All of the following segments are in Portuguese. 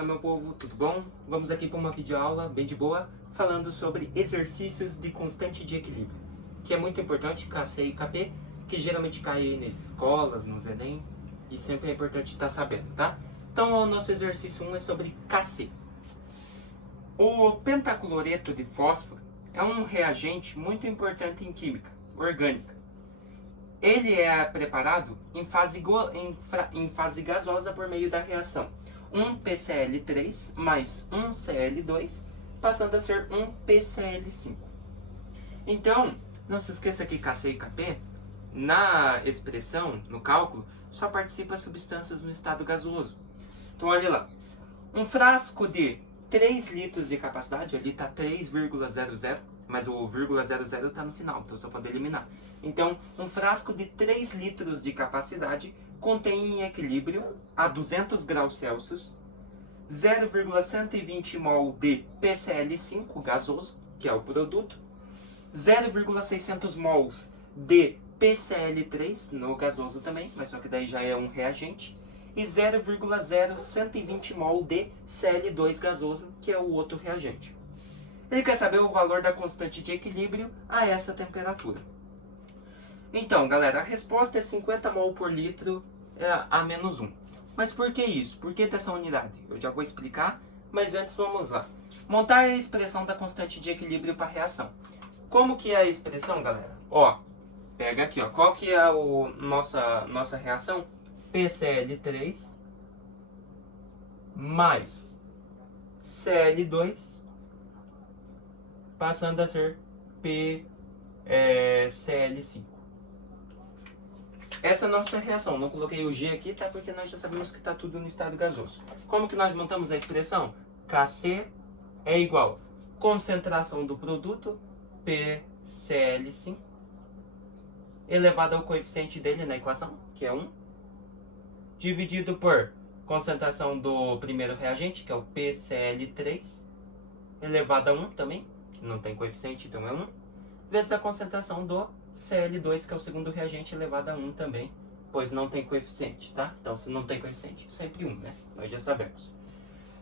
Fala meu povo, tudo bom? Vamos aqui para uma videoaula bem de boa, falando sobre exercícios de constante de equilíbrio, que é muito importante, KC e KP, que geralmente cai aí nas escolas, nos Enem, e sempre é importante estar sabendo, tá? Então o nosso exercício 1 é sobre KC. O pentacloreto de fósforo é um reagente muito importante em química orgânica. Ele é preparado em fase gasosa por meio da reação 1PCl3 mais 1Cl2, passando a ser 1PCl5. Então, não se esqueça que KC e KP, na expressão, no cálculo, só participa substâncias no estado gasoso. Então, olha lá. Um frasco de 3 litros de capacidade, ali está 3,00, mas o vírgula 00 está no final, então só pode eliminar. Então, um frasco de 3 litros de capacidade contém em equilíbrio a 200 graus Celsius 0,120 mol de PCl5 gasoso, que é o produto, 0,600 mols de PCl3 no gasoso também, mas só que daí já é um reagente, e 0,0120 mol de Cl2 gasoso, que é o outro reagente. Ele quer saber o valor da constante de equilíbrio a essa temperatura. Então, galera, a resposta é 50 mol por litro a menos 1. Mas por que isso? Por que dessa unidade? Eu já vou explicar, mas antes vamos lá. Montar a expressão da constante de equilíbrio para a reação. Como que é a expressão, galera? Ó, pega aqui, ó. Qual que é a nossa reação? PCl3 mais Cl2 passando a ser PCl5. Essa é a nossa reação. Não coloquei o G aqui, tá? Porque nós já sabemos que está tudo no estado gasoso. Como que nós montamos a expressão? KC é igual concentração do produto, PCl5, elevado ao coeficiente dele na equação, que é 1, dividido por concentração do primeiro reagente, que é o PCl3, elevado a 1 também, que não tem coeficiente, então é 1, vezes a concentração do Cl2, que é o segundo reagente, elevado a 1 também, pois não tem coeficiente, tá? Então, se não tem coeficiente, sempre 1, né? Nós já sabemos.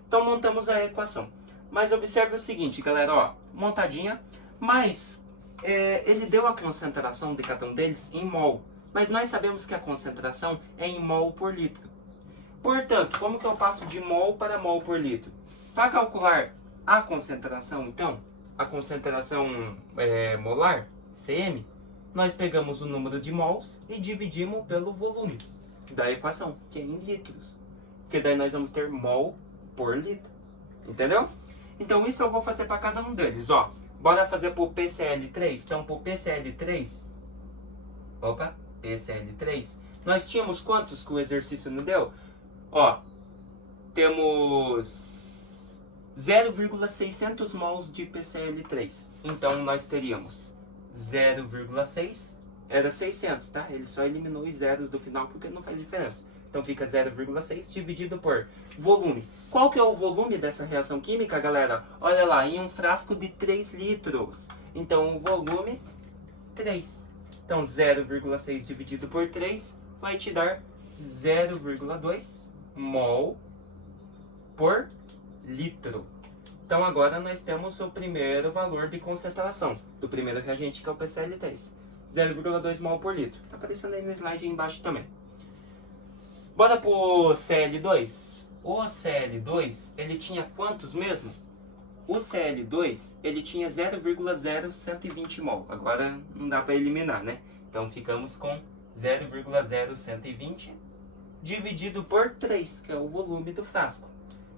Então, montamos a equação. Mas observe o seguinte, galera, ó, montadinha, mas ele deu a concentração de cada um deles em mol, mas nós sabemos que a concentração é em mol por litro. Portanto, como que eu passo de mol para mol por litro? Para calcular a concentração, então, a concentração molar, cm, nós pegamos o número de mols e dividimos pelo volume da equação, que é em litros. Porque daí nós vamos ter mol por litro. Entendeu? Então isso eu vou fazer para cada um deles. Ó, bora fazer para o PCl3. Então, para o PCl3... Opa, PCl3. Nós tínhamos quantos que o exercício nos deu? Ó, temos 0,600 mols de PCl3. Então, nós teríamos 0,6 era 600, tá? Ele só eliminou os zeros do final porque não faz diferença. Então fica 0,6 dividido por volume. Qual que é o volume dessa reação química, galera? Olha lá, em um frasco de 3 litros. Então o volume 3. Então 0,6 dividido por 3 vai te dar 0,2 mol por litro. Então agora nós temos o primeiro valor de concentração do primeiro reagente, que é o PCl3. 0,2 mol por litro. Está aparecendo aí no slide aí embaixo também. Bora para o Cl2. O Cl2, ele tinha quantos mesmo? O Cl2, ele tinha 0,0120 mol. Agora não dá para eliminar, né? Então ficamos com 0,0120 dividido por 3, que é o volume do frasco.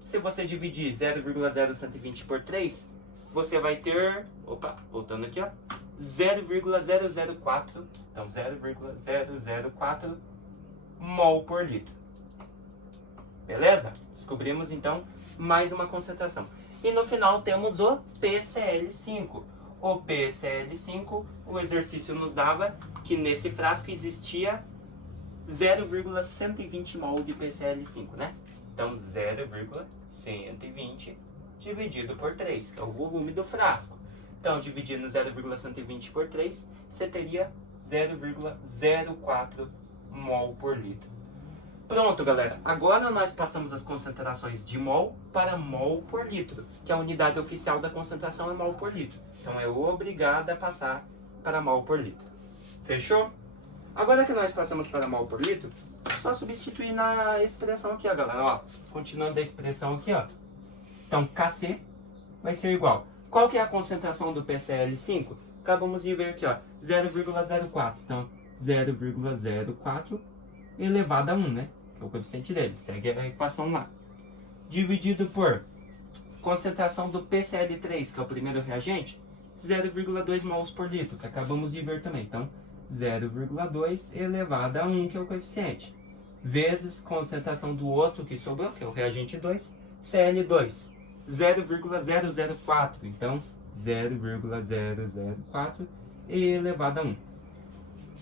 Se você dividir 0,0120 por 3, você vai ter, opa, voltando aqui, ó, 0,004, então 0,004 mol por litro. Beleza? Descobrimos então mais uma concentração. E no final temos o PCl5. O PCl5, o exercício nos dava que nesse frasco existia 0,120 mol de PCl5, né? Então 0,120 dividido por 3, que é o volume do frasco. Então, dividindo 0,120 por 3, você teria 0,04 mol por litro. Pronto, galera. Agora nós passamos as concentrações de mol para mol por litro, que a unidade oficial da concentração é mol por litro. Então é obrigado a passar para mol por litro. Fechou? Agora que nós passamos para mol por litro, só substituir na expressão aqui, ó, galera. Ó, continuando a expressão aqui, ó. Então, Kc vai ser igual. Qual que é a concentração do PCl5? Acabamos de ver aqui, ó, 0,04. Então, 0,04 elevado a 1, né? Que é o coeficiente dele. Segue a equação lá. Dividido por concentração do PCl3, que é o primeiro reagente, 0,2 mols por litro, que acabamos de ver também. Então, 0,2 elevado a 1, que é o coeficiente. Vezes concentração do outro que sobrou, que é o reagente 2, Cl2, 0,004. Então, 0,004 elevado a 1.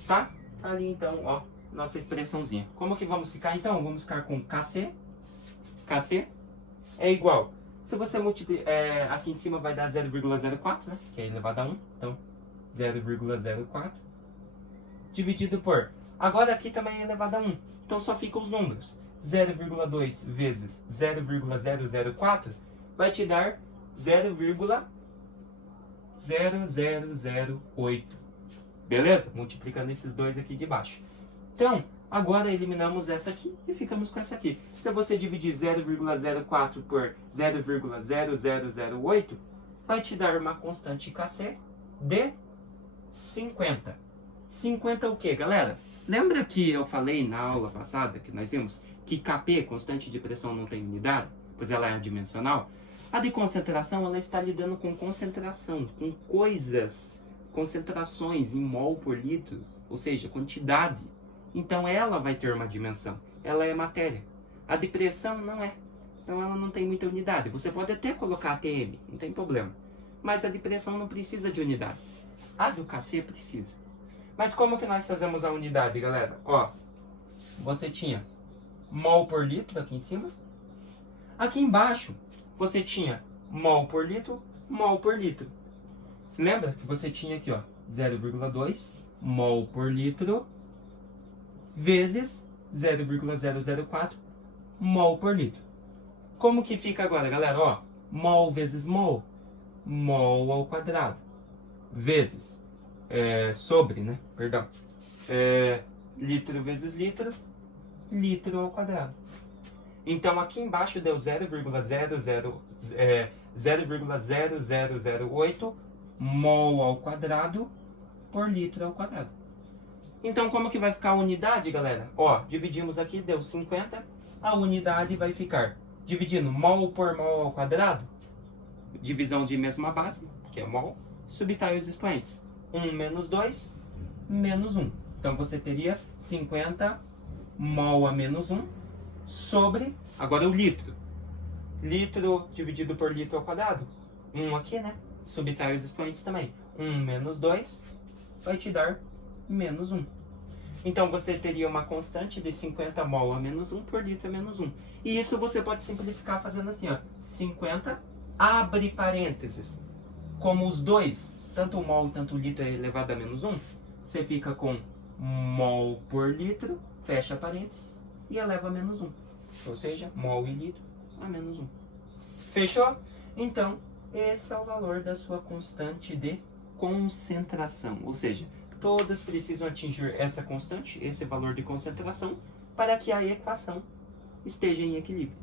Tá? Ali então, ó, nossa expressãozinha. Como que vamos ficar então? Vamos ficar com Kc. Kc é igual. Se você multiplicar, aqui em cima vai dar 0,04, né? Que é elevado a 1. Então, 0,04 dividido por... Agora aqui também é elevado a 1. Então só ficam os números. 0,2 vezes 0,004 vai te dar 0,0008. Beleza? Multiplicando esses dois aqui de baixo. Então, agora eliminamos essa aqui e ficamos com essa aqui. Se você dividir 0,04 por 0,0008, vai te dar uma constante Kc de 50. 50 o que, galera? Lembra que eu falei na aula passada que nós vimos que Kp, constante de pressão, não tem unidade, pois ela é adimensional? A de concentração, ela está lidando com concentração, com coisas, concentrações em mol por litro, ou seja, quantidade. Então ela vai ter uma dimensão, ela é matéria. A de pressão não é, então ela não tem muita unidade. Você pode até colocar ATM, não tem problema, mas a de pressão não precisa de unidade. A do Kc precisa. Mas como que nós fazemos a unidade, galera? Ó, você tinha mol por litro aqui em cima. Aqui embaixo, você tinha mol por litro, mol por litro. Lembra que você tinha aqui, ó, 0,2 mol por litro vezes 0,004 mol por litro. Como que fica agora, galera? Ó, mol vezes mol, mol ao quadrado, vezes, sobre, né? Perdão. Litro vezes litro, litro ao quadrado. Então, aqui embaixo deu 0,0008 mol ao quadrado por litro ao quadrado. Então, como que vai ficar a unidade, galera? Ó, dividimos aqui, deu 50. A unidade vai ficar dividindo mol por mol ao quadrado. Divisão de mesma base, que é mol. Subtrai os expoentes. 1 menos 2, menos 1. Então, você teria 50 mol a menos 1 sobre, agora o litro. Litro dividido por litro ao quadrado. 1 aqui, né? Subtrai os expoentes também. 1 menos 2 vai te dar menos 1. Então, você teria uma constante de 50 mol a menos 1 por litro a menos 1. E isso você pode simplificar fazendo assim, ó. 50, abre parênteses. Como os dois, tanto o mol tanto o litro é elevado a menos 1, você fica com mol por litro, fecha parênteses, e eleva a menos 1. Ou seja, mol e litro a menos 1. Fechou? Então, esse é o valor da sua constante de concentração. Ou seja, todas precisam atingir essa constante, esse valor de concentração, para que a equação esteja em equilíbrio.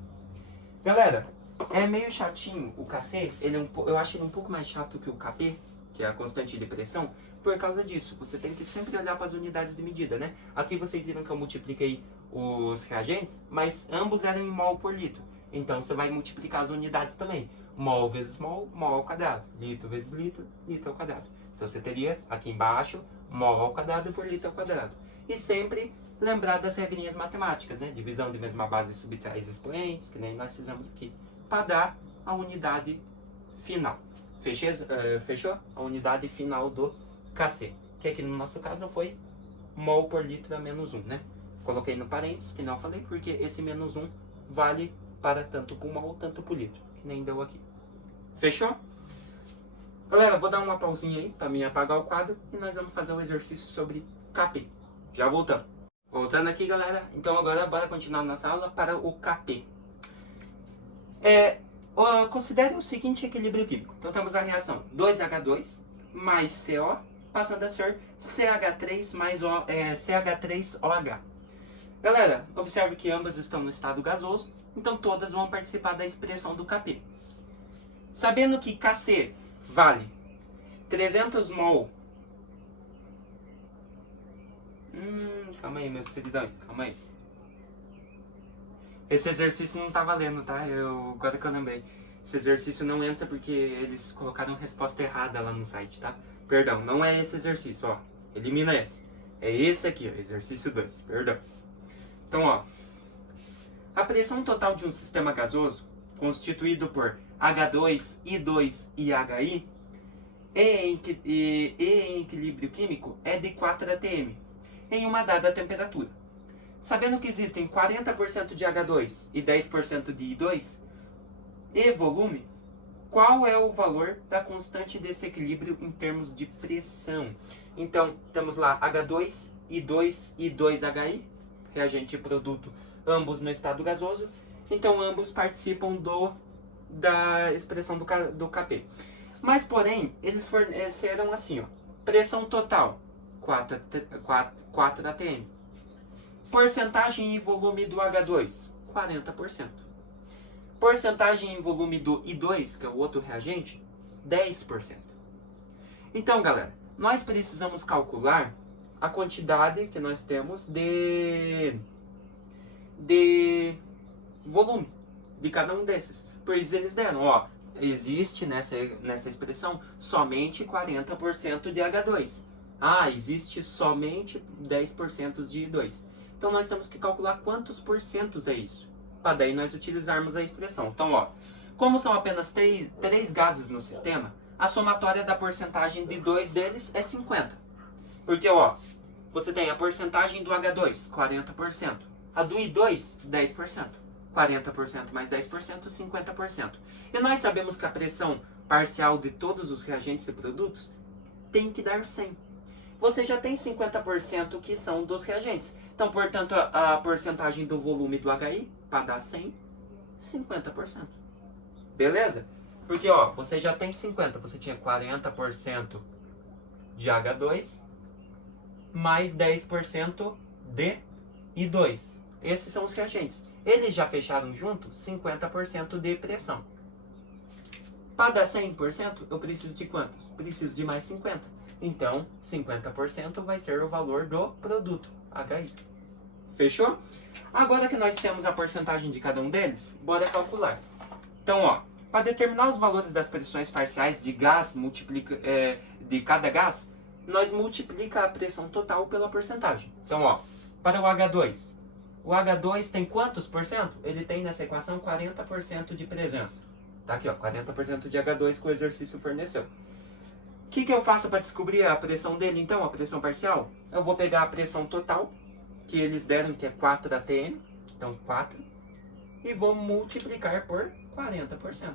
Galera, é meio chatinho o Kc, eu acho ele um pouco mais chato que o Kp, que é a constante de pressão, por causa disso. Você tem que sempre olhar para as unidades de medida, né? Aqui vocês viram que eu multipliquei os reagentes, mas ambos eram em mol por litro. Então você vai multiplicar as unidades também. Mol vezes mol, mol ao quadrado. Litro vezes litro, litro ao quadrado. Então você teria aqui embaixo mol ao quadrado por litro ao quadrado. E sempre lembrar das regrinhas matemáticas, né? Divisão de mesma base subtrai os expoentes, que nem nós fizemos aqui, para dar a unidade final. Fechou? A unidade final do Kc, que aqui no nosso caso foi mol por litro a menos 1, né? Coloquei no parênteses, que não falei, porque esse menos 1 vale para tanto por mol, tanto por litro, que nem deu aqui. Fechou? Galera, vou dar uma pausinha aí para mim apagar o quadro e nós vamos fazer um exercício sobre Kp. Já voltamos. Voltando aqui, galera. Então agora bora continuar nossa aula para o KP. Considere o seguinte equilíbrio químico. Então temos a reação 2H2 mais CO, passando a ser CH3 mais CH3OH. Galera, observe que ambas estão no estado gasoso, então todas vão participar da expressão do KP. Sabendo que Kc vale 300 mol... calma aí, meus queridões, calma aí. Esse exercício não tá valendo, tá? Agora que eu lembrei. Esse exercício não entra porque eles colocaram resposta errada lá no site, tá? Perdão, não é esse exercício, ó. Elimina esse. É esse aqui, ó, exercício 2, perdão. Então, ó. A pressão total de um sistema gasoso, constituído por H2, I2 e HI, em equilíbrio químico, é de 4 atm, em uma dada temperatura. Sabendo que existem 40% de H2 e 10% de I2 e volume, qual é o valor da constante desse equilíbrio em termos de pressão? Então, temos lá H2, I2 e 2HI, reagente e produto, ambos no estado gasoso. Então, ambos participam da expressão do KP. Mas, porém, eles forneceram assim, ó, pressão total, 4 atm. Porcentagem e volume do H2, 40%. Porcentagem em volume do I2, que é o outro reagente, 10%. Então, galera, nós precisamos calcular a quantidade que nós temos de volume de cada um desses. Por isso eles deram, ó, existe nessa expressão somente 40% de H2. Ah, existe somente 10% de I2. Então nós temos que calcular quantos porcentos é isso, para daí nós utilizarmos a expressão. Então, ó, como são apenas 3 gases no sistema, a somatória da porcentagem de 2 deles é 50. Porque, ó, você tem a porcentagem do H2, 40%. A do I2, 10%. 40% mais 10%, 50%. E nós sabemos que a pressão parcial de todos os reagentes e produtos tem que dar 100. Você já tem 50% que são dos reagentes. Então, portanto, a porcentagem do volume do HI, para dar 100, 50%. Beleza? Porque, ó, você já tem 50%. Você tinha 40% de H2 mais 10% de I2. Esses são os reagentes. Eles já fecharam junto 50% de pressão. Para dar 100%, eu preciso de quantos? Preciso de mais 50%. Então, 50% vai ser o valor do produto, HI. Fechou? Agora que nós temos a porcentagem de cada um deles, bora calcular. Então, ó, para determinar os valores das pressões parciais de gás, de cada gás, nós multiplica a pressão total pela porcentagem. Então, ó, para o H2 tem quantos por cento? Ele tem nessa equação 40% de presença. Tá aqui, ó, 40% de H2 que o exercício forneceu. O que eu faço para descobrir a pressão dele, então, a pressão parcial? Eu vou pegar a pressão total, que eles deram, que é 4 atm, então 4, e vou multiplicar por 40%,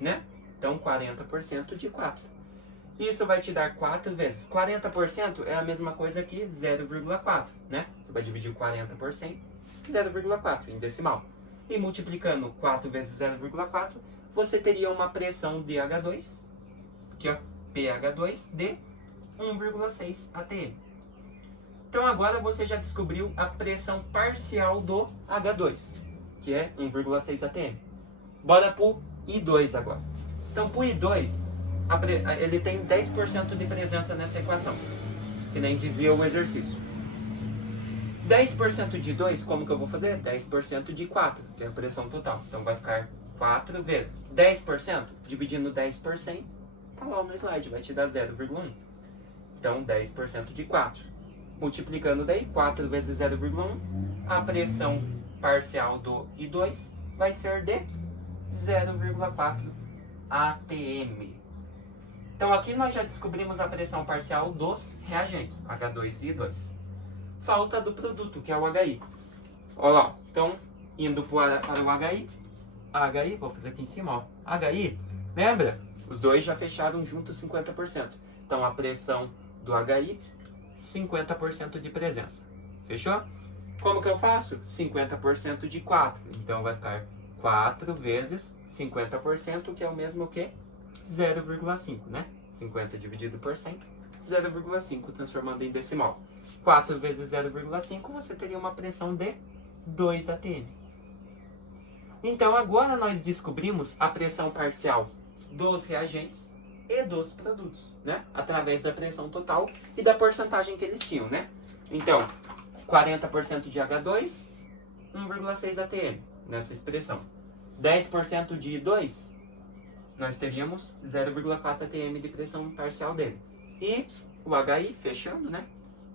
né? Então, 40% de 4. Isso vai te dar 4 vezes. 40% é a mesma coisa que 0,4, né? Você vai dividir 40 por 100, 0,4 em decimal. E multiplicando 4 vezes 0,4, você teria uma pressão de H2, aqui ó, pH2 de 1,6 atm. Então agora você já descobriu a pressão parcial do H2, que é 1,6 atm. Bora pro I2 agora. Então pro I2, ele tem 10% de presença nessa equação, que nem dizia o exercício. 10% de 2, como que eu vou fazer? 10% de 4, que é a pressão total. Então vai ficar 4 vezes 10%, dividindo 10 por 100, tá lá no slide, vai te dar 0,1. Então 10% de 4. Multiplicando daí, 4 vezes 0,1, a pressão parcial do I2 vai ser de 0,4 atm. Então aqui nós já descobrimos a pressão parcial dos reagentes, H2 e I2. Falta do produto, que é o HI. Olha lá, então, indo para o HI, vou fazer aqui em cima, ó. HI, lembra? Os dois já fecharam juntos 50%. Então a pressão do HI, 50% de presença. Fechou? Como que eu faço? 50% de 4. Então vai ficar 4 vezes 50%, que é o mesmo que 0,5, né? 50 dividido por 100, 0,5, transformando em decimal. 4 vezes 0,5, você teria uma pressão de 2 atm. Então agora nós descobrimos a pressão parcial dos reagentes e dos produtos, né? Através da pressão total e da porcentagem que eles tinham, né? Então, 40% de H2, 1,6 atm nessa expressão. 10% de I2, nós teríamos 0,4 atm de pressão parcial dele. E o HI, fechando, né?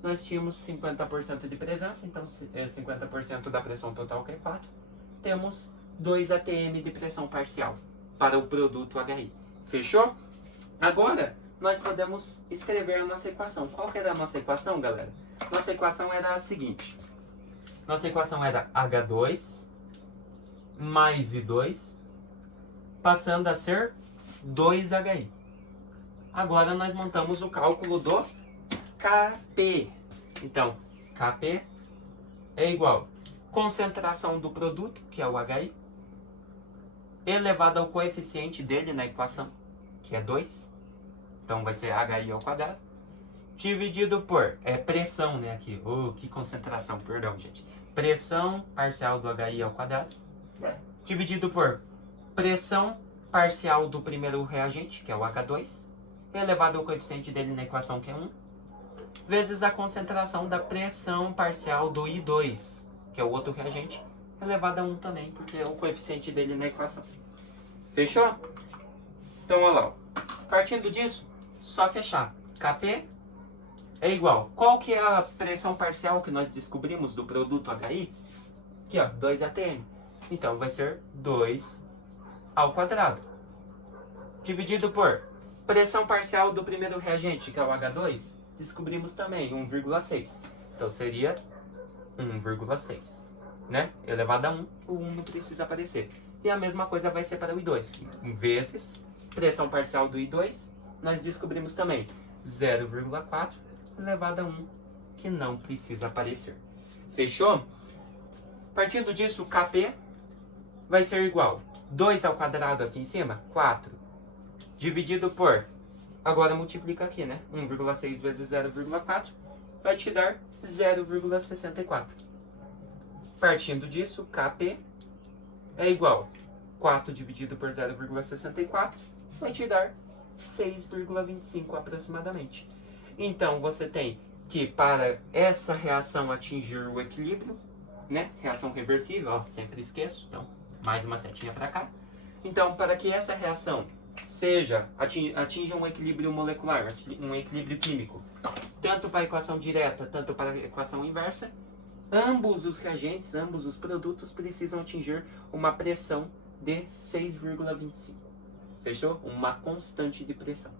Nós tínhamos 50% de presença, então 50% da pressão total, que é 4. Temos 2 atm de pressão parcial para o produto HI. Fechou? Agora, nós podemos escrever a nossa equação. Qual que era a nossa equação, galera? Nossa equação era a seguinte. Nossa equação era H2 mais I2, passando a ser 2HI. Agora nós montamos o cálculo do Kp. Então, Kp é igual a concentração do produto, que é o HI, elevado ao coeficiente dele na equação, que é 2. Então vai ser HI ao quadrado, dividido por, pressão, né, aqui. Que concentração, perdão, gente. Pressão parcial do HI ao quadrado, dividido por pressão parcial do primeiro reagente, que é o H2, elevado ao coeficiente dele na equação, que é 1, vezes a concentração da pressão parcial do I2, que é o outro reagente, elevado a 1 também, porque é o coeficiente dele na equação. Fechou? Então, olha lá. Partindo disso, só fechar. Kp é igual. Qual que é a pressão parcial que nós descobrimos do produto HI? Aqui, ó, 2 atm. Então, vai ser 2 ao quadrado. Dividido por pressão parcial do primeiro reagente, que é o H2, descobrimos também 1,6. Então, seria 1,6, né? Elevado a 1, o 1 não precisa aparecer. E a mesma coisa vai ser para o I2. Vezes pressão parcial do I2, nós descobrimos também 0,4 elevado a 1, que não precisa aparecer. Fechou? Partindo disso, Kp vai ser igual 2 ao quadrado aqui em cima, 4, dividido por, agora multiplica aqui, né? 1,6 vezes 0,4 vai te dar 0,64. Partindo disso, Kp é igual 4 dividido por 0,64 vai te dar 6,25 aproximadamente. Então, você tem que, para essa reação atingir o equilíbrio, né? Reação reversível, ó, sempre esqueço, então, mais uma setinha para cá. Então, para que essa reação atinja um equilíbrio molecular, um equilíbrio químico, tanto para a equação direta, tanto para a equação inversa, ambos os reagentes, ambos os produtos precisam atingir uma pressão de 6,25. Fechou? Uma constante de pressão.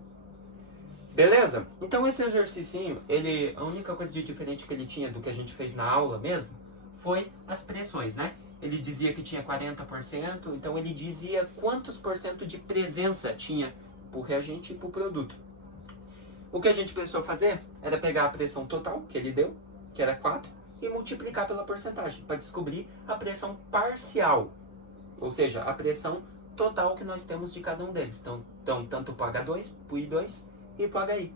Beleza? Então esse exercício, a única coisa de diferente que ele tinha do que a gente fez na aula mesmo, foi as pressões, né? Ele dizia que tinha 40%, então ele dizia quantos por cento de presença tinha para o reagente e para o produto. O que a gente precisou fazer era pegar a pressão total que ele deu, que era 4, e multiplicar pela porcentagem, para descobrir a pressão parcial, ou seja, a pressão total que nós temos de cada um deles. Então tanto para o H2, para o I2 e para o HI.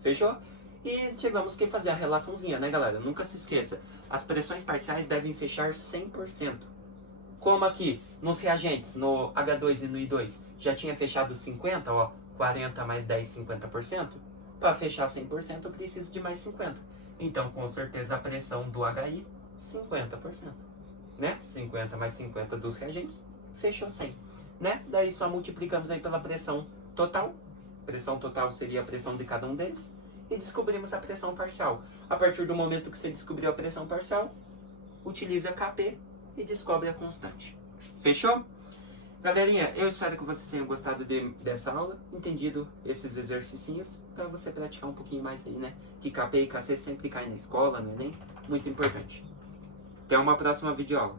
Fechou? E tivemos que fazer a relaçãozinha, né, galera? Nunca se esqueça, as pressões parciais devem fechar 100%. Como aqui, nos reagentes, no H2 e no I2, já tinha fechado 50%, ó, 40 mais 10, 50%. Para fechar 100%, eu preciso de mais 50%. Então, com certeza, a pressão do HI, 50%. Né? 50 mais 50 dos reagentes, fechou 100%. Né? Daí só multiplicamos aí pela pressão total. Pressão total seria a pressão de cada um deles. E descobrimos a pressão parcial. A partir do momento que você descobriu a pressão parcial, utiliza Kp e descobre a constante. Fechou? Galerinha, eu espero que vocês tenham gostado dessa aula, entendido esses exercícios, para você praticar um pouquinho mais aí, né? Que Kp e Kc sempre caem na escola, no Enem, muito importante. Até uma próxima videoaula.